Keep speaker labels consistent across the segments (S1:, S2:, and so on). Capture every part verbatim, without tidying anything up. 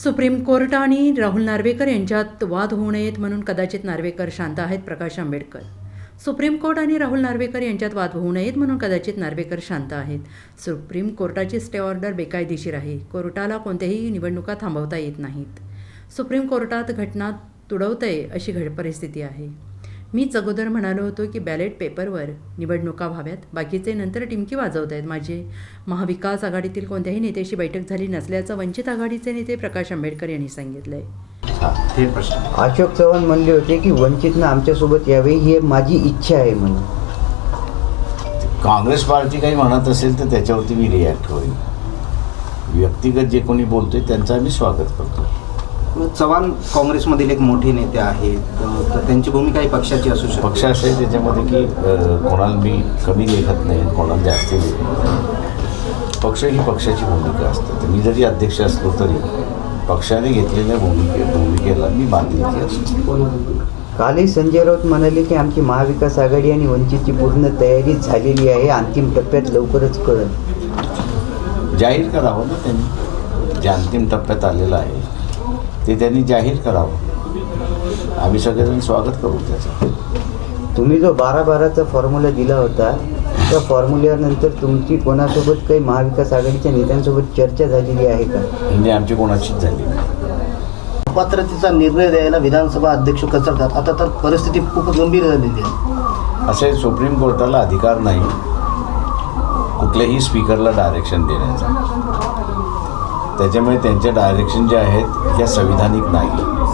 S1: Supreme court आणि राहुल नार्वेकर यांच्यात वाद होऊ नयेत म्हणून कदाचित नार्वेकर शांत आहेत. प्रकाश आंबेडकर. सुप्रीम कोर्ट आणि राहुल नार्वेकर यांच्यात वाद होऊ नयेत म्हणून कदाचित नार्वेकर शांत आहेत. सुप्रीम कोर्टाची स्टे ऑर्डर बेकायदेशीर आहे. कोर्टाला कोणत्याही निवडणुका थांबवता येत नाहीत. सुप्रीम कोर्टात घटना तुडवतंय अशी घड परिस्थिती आहे. मीच अगोदर म्हणालो होतो की बॅलेट पेपरवर निवडणुका व्हाव्यात, बाकीचे नंतर टिमकी वाजवत आहेत. माझे महाविकास आघाडीतील कोणत्याही नेत्याशी बैठक झाली नसल्याचं वंचित आघाडीचे नेते प्रकाश आंबेडकर यांनी सांगितलं आहे.
S2: अशोक चव्हाण म्हणले होते की वंचितनं आमच्यासोबत यावे ही माझी इच्छा आहे म्हणून.
S3: काँग्रेस पार्टी काही म्हणत असेल तर त्याच्यावरती मी रिॲक्ट होईल. व्यक्तिगत जे कोणी बोलतोय त्यांचं आम्ही स्वागत करतो.
S4: चव्हाण काँग्रेसमधील एक मोठे नेते आहेत, तर त्यांची भूमिका ही पक्षाची असू शकते.
S3: पक्ष असं आहे त्याच्यामध्ये की कोणाला मी कमी लेखत नाही, कोणाला जास्त लिहित. पक्ष ही पक्षाची भूमिका असते. तर मी जरी अध्यक्ष असलो तरी पक्षाने घेतलेल्या भूमिके भूमिकेला मी बांधिलकी असतो.
S2: कालही संजय राऊत म्हणाले की आमची महाविकास आघाडी आणि वंचितची पूर्ण तयारी झालेली आहे, अंतिम टप्प्यात लवकरच कळेल.
S3: जाहीर करावं ना त्यांनी. जे अंतिम टप्प्यात आलेलं आहे ते त्यांनी जाहीर करावं. आम्ही सगळेजण स्वागत करू त्याचं.
S2: तुम्ही जो बारा बाराचा फॉर्म्युला दिला होता त्या फॉर्म्युल्यानंतर तुमची कोणासोबत काही महाविकास आघाडीच्या नेत्यांसोबत चर्चा झालेली आहे का?
S3: म्हणजे आमची कोणाचीच झाली नाही.
S5: पात्रतेचा निर्णय द्यायला विधानसभा अध्यक्ष कचरतात. आता तर परिस्थिती खूप गंभीर झालेली आहे.
S3: असे सुप्रीम कोर्टाला अधिकार नाही कुठल्याही स्पीकरला डायरेक्शन देण्याचा. त्याच्यामुळे त्यांचे डायरेक्शन जे आहेत त्या संविधानिक नाही.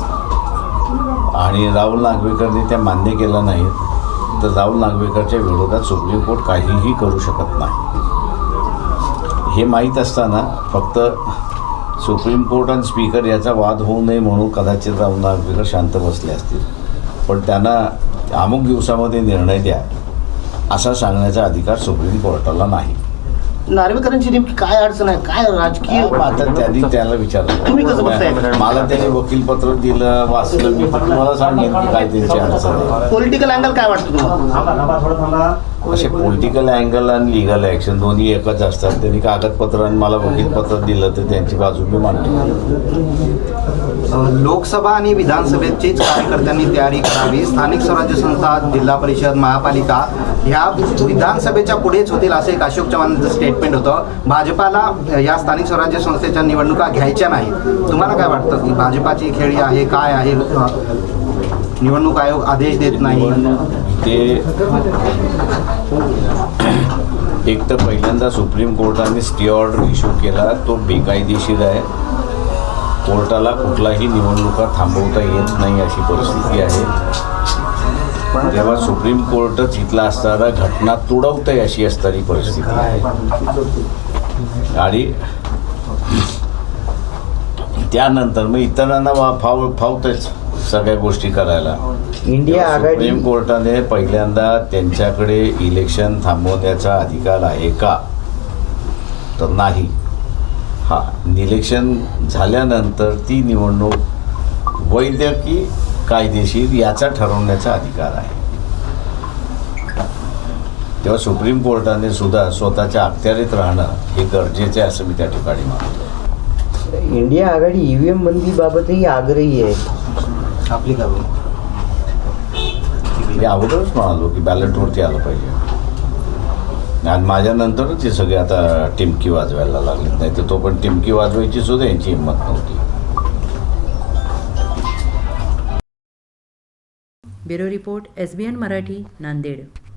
S3: आणि राहुल नार्वेकरने त्या मान्य केलं नाहीत तर राहुल नार्वेकरच्या विरोधात सुप्रीम कोर्ट काहीही करू शकत नाही. हे माहीत असताना फक्त सुप्रीम कोर्ट आणि स्पीकर याचा वाद होऊ नये म्हणून कदाचित राहुल नार्वेकर शांत बसले असतील. पण त्यांना अमुक दिवसामध्ये निर्णय द्या असा सांगण्याचा अधिकार सुप्रीम कोर्टाला नाही.
S5: नार्वेकरांची नेमकी काय अडचण आहे? काय राजकीय
S3: आता त्यांनी त्याला विचारलं.
S5: तुम्ही कसं बघताय?
S3: मला त्यांनी वकीलपत्र दिलं, वाचलं. मी तुम्हाला सांगेन की काय त्यांची अडचण आहे.
S5: पॉलिटिकल अँगल काय वाटतं तुम्हाला?
S3: असे पॉलिटिकल अँगल आणि लिगल ॲक्शन दोन्ही एकच असतात. त्यांनी कागदपत्र आणि मला वकीलपत्र दिलं तर त्यांची बाजू मी मांडतो.
S4: लोकसभा आणि विधानसभेचीच कार्यकर्त्यांनी तयारी करावी. स्थानिक स्वराज्य संस्था, जिल्हा परिषद, महापालिका ह्या विधानसभेच्या पुढेच होतील असं एक अशोक चव्हाणांचं स्टेटमेंट होतं. भाजपाला या स्थानिक स्वराज्य संस्थेच्या निवडणुका घ्यायच्या नाहीत. तुम्हाला काय वाटतं की भाजपाची खेळी आहे, काय आहे? निवडणूक आयोग आदेश देत नाही.
S3: ते एक तर पहिल्यांदा सुप्रीम कोर्टाने स्टे ऑर्डर इश्यू केला, तो बेकायदेशीर आहे. कोर्टाला कुठलाही निवडणुका थांबवता येत नाही अशी परिस्थिती आहे. पण जेव्हा सुप्रीम कोर्टच इथला असताना घटना तुडवतंय अशी असणारी परिस्थिती आहे. आणि त्यानंतर मग इतरांना वा फाव फावतच सगळ्या गोष्टी करायला.
S2: इंडिया आघाडी
S3: सुप्रीम कोर्टाने पहिल्यांदा त्यांच्याकडे इलेक्शन थांबवण्याचा अधिकार आहे का तर नाही. हा इलेक्शन झाल्यानंतर ती निवडणूक वैध की कायदेशीर याचा ठरवण्याचा अधिकार आहे. तेव्हा सुप्रीम कोर्टाने सुद्धा स्वतःच्या अखत्यारीत राहणं हे गरजेचे आहे असं मी त्या ठिकाणी मानतो.
S2: इंडिया आघाडी ईव्हीएम बंदीबाबतही आग्रही आहे.
S4: आपली काय?
S3: मी अगोदरच म्हणालो की बॅलेटवरती आलं पाहिजे. आणि माझ्यानंतरच हे सगळे आता टिमकी वाजवायला लागले. नाही तर तो पण टिमकी वाजवायची सुद्धा यांची हिंमत नव्हती.
S1: Bureau report, S B N Marathi, Nanded.